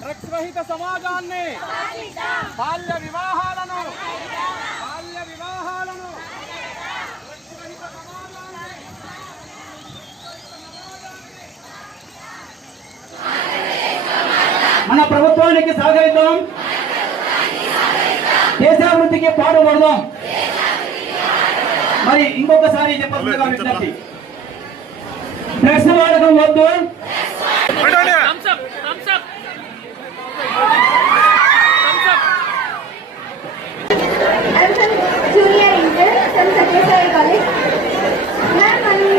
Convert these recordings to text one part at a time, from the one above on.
Drugs రహిత సమాజాన్ని, బాల్య వివాహాలను మన ప్రభుత్వానికి సహకరిద్దాం, దేశాభివృద్ధికి పాటుపడదాం. మరి ఇంకొకసారి చెప్పాల్సిందిగా విజ్ఞప్తి, డ్రగ్స్ వాడకం వద్దు.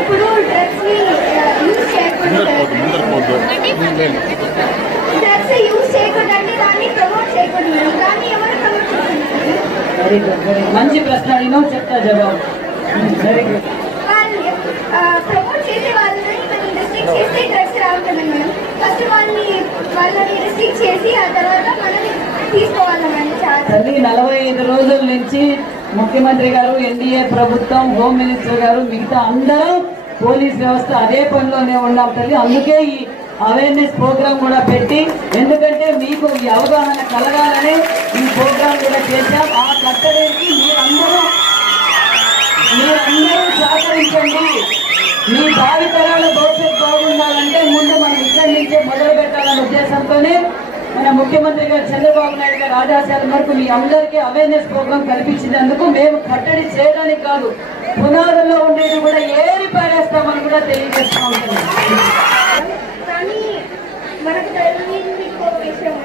ఇప్పుడు డ్రగ్స్ యూజ్ చేయకూడదంటే దాన్ని ప్రమోట్ చేయకూడదు, కానీ ఎవరు ప్రమోట్ చేస్తున్నారు? మంచి ప్రశ్న అడిగినా చెప్తా జవాబు. ప్రమోట్ చేసే వాళ్ళని మనం రెస్ట్రిక్ట్ చేస్తే డ్రగ్స్ రావుతుంది మేడం. ఫస్ట్ వాళ్ళని రెస్ట్రిక్ట్ చేసి ఆ తర్వాత మనం తీసుకోవాలన్నమాట. 45 రోజుల నుంచి ముఖ్యమంత్రి గారు, ఎన్డీఏ ప్రభుత్వం, హోమ్ మినిస్టర్ గారు, మిగతా అందరూ పోలీస్ వ్యవస్థ అదే పనిలోనే ఉన్నాం తల్లి. అందుకే ఈ అవేర్నెస్ ప్రోగ్రామ్ కూడా పెట్టి, ఎందుకంటే మీకు ఈ అవగాహన కలగాలని ఈ ప్రోగ్రామ్ కూడా చేశాం. ఆ కట్టడికి మీరందరూ సహకరించండి. మీ భావితరాల భవిష్యత్తు బాగుండాలంటే ముందు మనం ఇక్కడి నుంచే మొదలు పెట్టాలనే ఉద్దేశంతోనే మన ముఖ్యమంత్రి గారు చంద్రబాబు నాయుడు గారు ఆదేశాల మేరకు మీ అందరికీ అవేర్నెస్ ప్రోగ్రామ్ కల్పించినందుకు మేము కట్టడి చేయడానికి కాదు, పునాదుల్లో ఉండేది కూడా ఏరి పారేస్తామని కూడా తెలియజేస్తా ఉంటాం. కానీ మనకు తెలియని ఇంకో విషయం,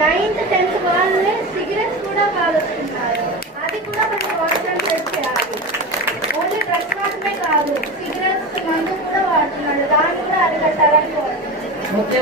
9th 10th వాళ్ళే సిగరెట్స్ కూడా కాలుస్తున్నారు. అది కూడా మనం కాన్సన్ట్రేట్ చేయాలి. ఓన్లీ డ్రగ్స్ మాత్రమే కాదు, సిగరెట్స్ మందు కూడా వాడుతున్నారు. దాన్ని కూడా అరికట్టాలని కోరుతున్నాను. ఓకే.